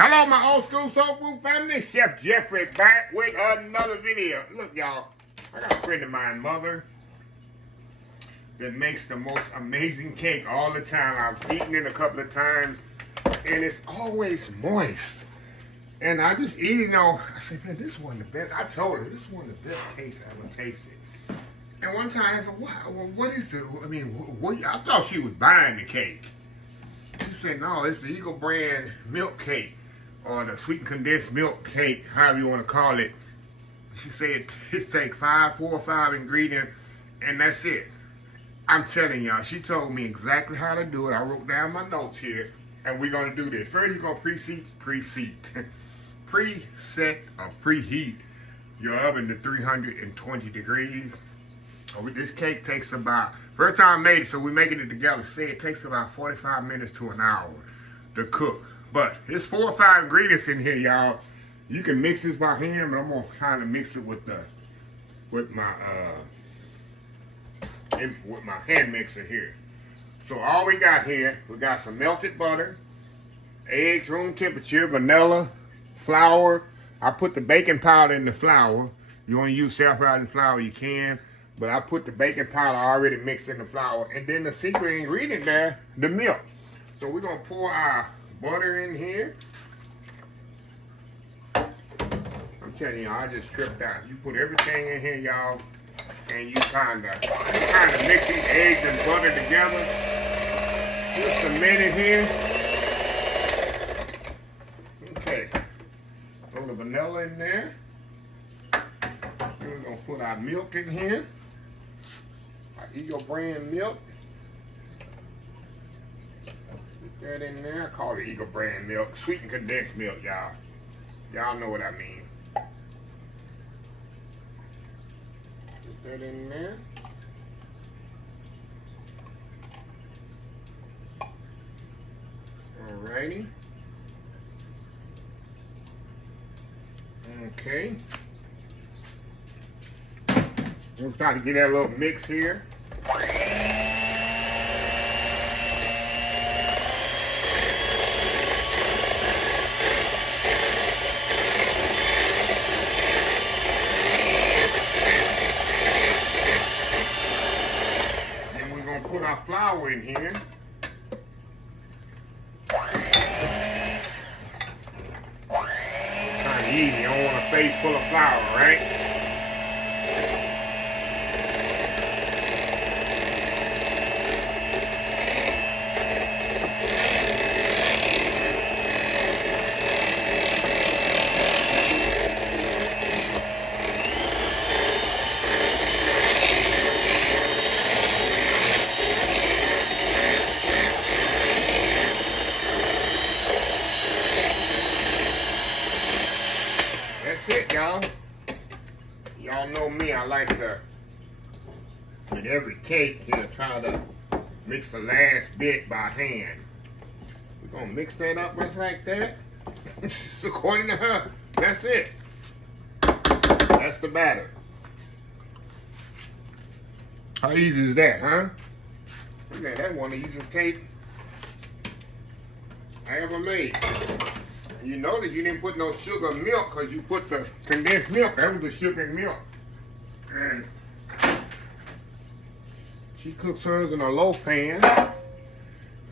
Hello, my old school soul food family. Chef Jeffrey back with another video. Look, y'all, I got a friend of mine, mother, that makes the most amazing cake all the time. I've eaten it a couple of times, and it's always moist. And I just eat it, you know. I said, man, this is one of the best. I told her, this is one of the best cakes I ever tasted. And one time I said, what is it? I mean, I thought she was buying the cake. She said, no, it's the Eagle brand milk cake, or the sweetened condensed milk cake, however you want to call it. She said it takes 4 or 5 ingredients, and that's it. I'm telling y'all, she told me exactly how to do it. I wrote down my notes here, and we're going to do this. First, you're going to preset or preheat your oven to 320 degrees. This cake takes about, first time I made it, so we're making it together. Say it takes about 45 minutes to an hour to cook. But there's 4 or 5 ingredients in here, y'all. You can mix this by hand, but I'm gonna kind of mix it with my hand mixer here. So all we got here, we got some melted butter, eggs room temperature, vanilla, flour. I put the baking powder in the flour. You want to use self-rising flour, you can. But I put the baking powder already mixed in the flour. And then the secret ingredient there, the milk. So we're going to pour our butter in here. I'm telling you, I just tripped out. You put everything in here, y'all, and you kind of mix these eggs and butter together. Just a minute here. Okay. Throw the vanilla in there. Then we're going to put our milk in here. Eagle brand milk. Put that in there. I call it Eagle brand milk. Sweetened condensed milk, y'all. Y'all know what I mean. Put that in there. Alrighty. Okay. We'll try to get that little mix here. Then we're going to put our flour in here. Kind of easy. You don't want a face full of flour, right? Y'all know me, I like to, with every cake here, try to mix the last bit by hand. We're going to mix that up just like that. According to her, that's it. That's the batter. How easy is that, huh? Look at that, one of the easiest cake I ever made. You notice you didn't put no sugar milk because you put the condensed milk. That was the sugar and milk. And she cooks hers in a low pan. And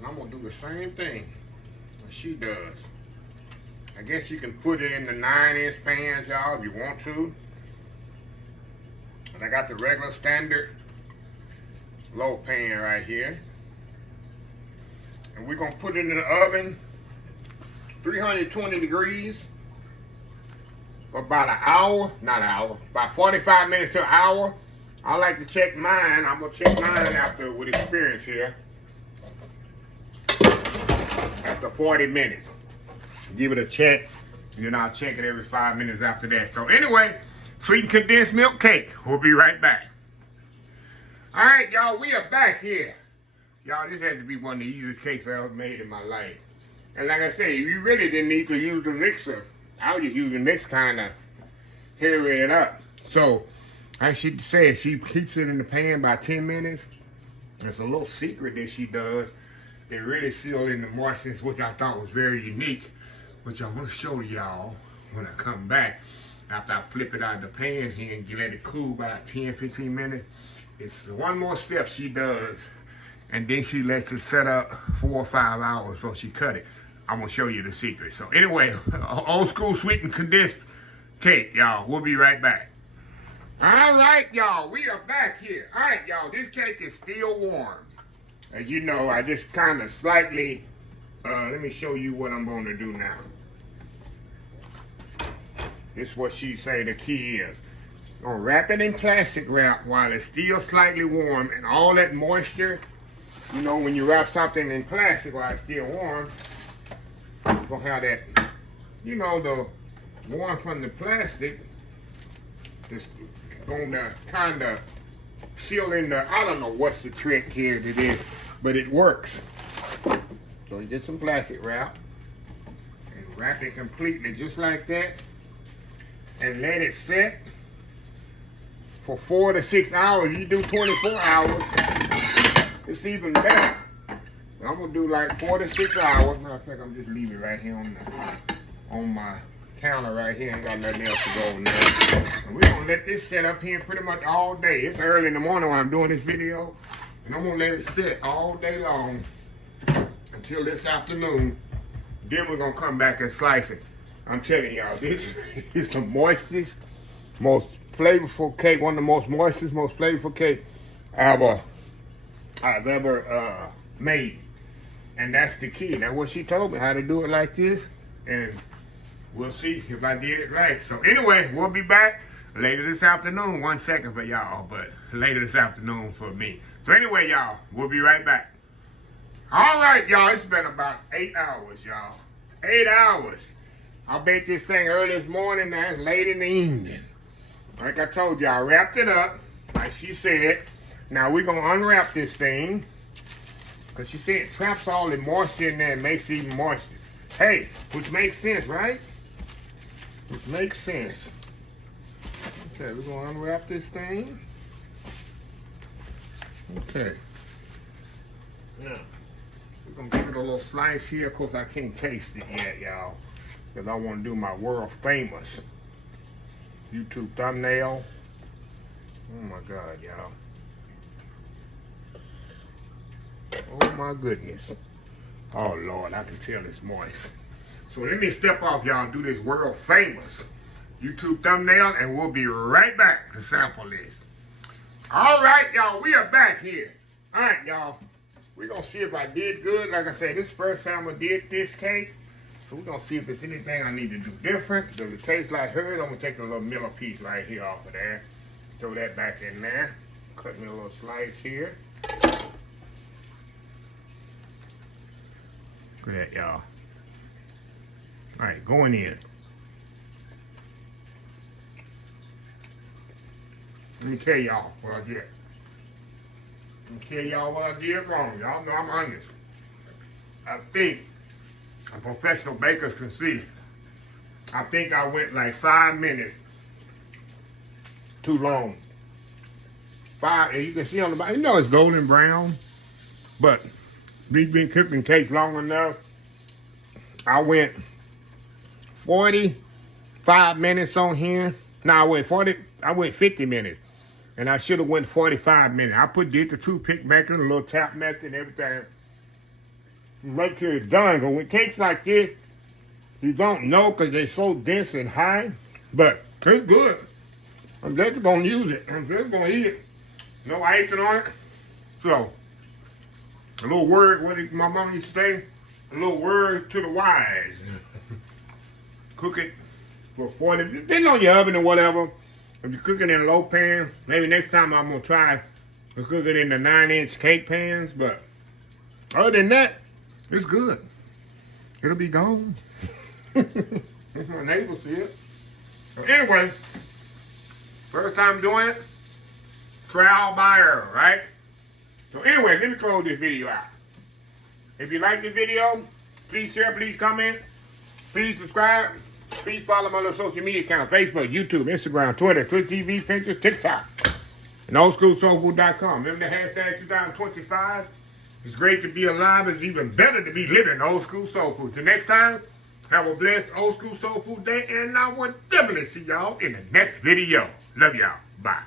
I'm going to do the same thing that she does. I guess you can put it in the 9-inch pans, y'all, if you want to. And I got the regular standard low pan right here. And we're going to put it in the oven. 320 degrees for about an hour, not an hour, about 45 minutes to an hour. I like to check mine. I'm going to check mine after with experience here. After 40 minutes. Give it a check. And then I'll check it every 5 minutes after that. So anyway, sweetened condensed milk cake. We'll be right back. All right, y'all, we are back here. Y'all, this has to be one of the easiest cakes I ever made in my life. And like I said, you really didn't need to use the mixer. I was just using this kind of hurry it up. So, as she said, she keeps it in the pan by 10 minutes. There's a little secret that she does. They really seal in the moistness, which I thought was very unique. which I'm gonna show y'all when I come back. After I flip it out of the pan here and let it cool by 10, 15 minutes. It's one more step she does. And then she lets it set up 4 or 5 hours before she cut it. I'm gonna show you the secret. So anyway, old school sweetened condensed cake, y'all. We'll be right back. All right, y'all, we are back here. All right, y'all, this cake is still warm. As you know, I just kind of slightly, let me show you what I'm gonna do now. This is what she say the key is. Gonna wrap it in plastic wrap while it's still slightly warm, and all that moisture, you know, when you wrap something in plastic while it's still warm, you're gonna have that, you know, the warmth from the plastic is gonna kind of seal in the, I don't know what's the trick here to this, but it works. So you get some plastic wrap and wrap it completely just like that and let it set for 4 to 6 hours. You do 24 hours, it's even better. But I'm gonna do like 4 to 6 hours. Matter of fact, I'm just leaving it right here on my counter right here. Ain't got nothing else to go on there. And we're gonna let this set up here pretty much all day. It's early in the morning when I'm doing this video, and I'm gonna let it sit all day long until this afternoon. Then we're gonna come back and slice it. I'm telling y'all, this is the moistest, most flavorful cake, one of the most moistest, most flavorful cake I've ever made. And that's the key. That's what she told me, how to do it like this. And we'll see if I did it right. So anyway, we'll be back later this afternoon. 1 second for y'all, but later this afternoon for me. So anyway, y'all, we'll be right back. All right, y'all, it's been about 8 hours, y'all. 8 hours. I baked this thing early this morning, now it's late in the evening. Like I told you, I wrapped it up, like she said. Now we're gonna unwrap this thing, because she said it traps all the moisture in there and makes it even moisture. Hey, which makes sense, right? Which makes sense. Okay, we're gonna unwrap this thing. Okay. Now, we're gonna give it a little slice here. Of course, I can't taste it yet, y'all, because I want to do my world famous YouTube thumbnail. Oh my God, y'all. Oh my goodness. Oh Lord, I can tell it's moist. So let me step off, y'all, do this world famous YouTube thumbnail, and we'll be right back to sample this. All right, y'all, we are back here. All right, y'all, we're gonna see if I did good. Like I said, this is the first time I did this cake. So we're gonna see if there's anything I need to do different. Does it taste like hers? I'm gonna take a little Miller piece right here off of there. Throw that back in there. Cut me a little slice here. Look at that, y'all. All right, going in. Let me tell y'all what I did. Let me tell y'all what I did wrong. Y'all know I'm honest. I think a professional baker can see. I think I went like 5 minutes too long. And you can see on the bottom, you know it's golden brown, but we've been cooking cake long enough. I went 45 minutes on here. No, I went 50 minutes. And I should have went 45 minutes. I did the toothpick method, a little tap method and everything. Make sure it's done. Because with cakes like this, you don't know because they're so dense and high. But it's good. I'm just going to use it. I'm just going to eat it. No icing on it. So, a little word, what did my mom used to say? A little word to the wise. Cook it for 40, depending on your oven or whatever. If you cook it in a low pan, maybe next time I'm going to try to cook it in the 9-inch cake pans. But other than that, it's good. It'll be gone. If my neighbor see it. So anyway, first time doing it, trial by error, right? So anyway, let me close this video out. If you like this video, please share, please comment, please subscribe. Please follow my little social media account, Facebook, YouTube, Instagram, Twitter, Twitch TV, Pinterest, TikTok, and oldschoolsoulfood.com. Remember the hashtag 2025? It's great to be alive. It's even better to be living old school soul food. Till next time, Have a blessed old school soul food day, and I will definitely see y'all in the next video. Love y'all. Bye.